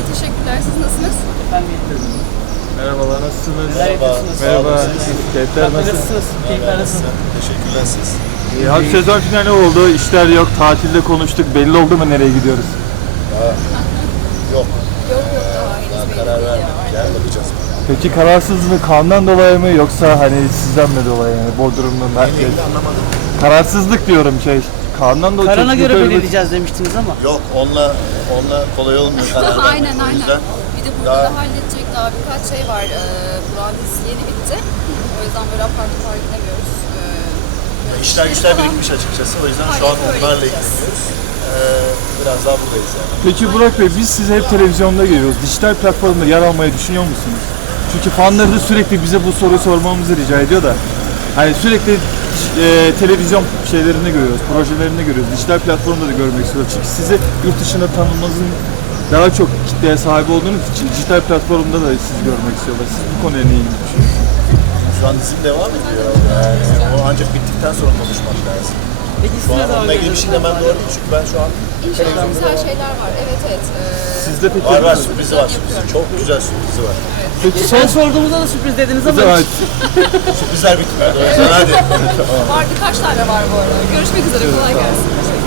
Teşekkürler. Siz nasılsınız? Ben de yapıyorum. Merhabalar, nasılsınız? Neler yapıyorsunuz? Merhaba. Keyifler nasıl? Nasılsınız? Keyifler nasıl? Teşekkürler siz. Abi sezon finali oldu, işler yok, tatilde konuştuk. Belli oldu mu nereye gidiyoruz? Yok. Yok daha henüz Daha belli karar değil vermedik. ya. Yarın bakacağız. Peki kararsızlığı kandan dolayı mı yoksa hani sizden mi dolayı yani Bodrum'un Yeni anlamadım. kararsızlık diyorum kandan dolayı. Karana çok göre böyle- belirleyeceğiz demiştiniz ama. Yok onunla kolay olmuyor karar vermek. Aynen O aynen. yüzden Bir de burada da halledecek daha birkaç şey var. Burak'ın dizisi yeni bitti. O yüzden böyle apar topar gidemiyoruz. işler güçler birikmiş açıkçası. O yüzden şu an Aynen, öyle onlarla gideceğiz. ilgileniyoruz. Biraz daha buradayız yani. Peki Burak Bey, biz sizi hep televizyonda görüyoruz. Dijital platformda yer almayı düşünüyor musunuz? Çünkü fanları da sürekli bize bu soruyu sormamızı rica ediyor da. Hani sürekli televizyon şeylerini görüyoruz, projelerini görüyoruz. Dijital platformda da görmek istiyoruz. Çünkü sizi yurt dışında tanınmanızın daha çok kitleye sahip olduğunuz için dijital platformda da sizi görmek istiyorlar. Siz bu konuya ne ilgili düşünüyorsunuz? Şu an dizim devam ediyor. Yani o ancak bittikten sonra konuşmak lazım. Peki Şu siz ne an zaman onunla ilgili bir şey demem doğru değil. Çünkü ben şu an İnşallah güzel şeyler var. Evet evet. Sizde peki var sürprizi var. Çok güzel sürprizi var. Peki Son sorduğumuzda da sürpriz dediniz ama Evet. Sürprizler bitmedi. O yüzden hadi. Var birkaç tane var bu arada. Görüşmek üzere. Kolay gelsin.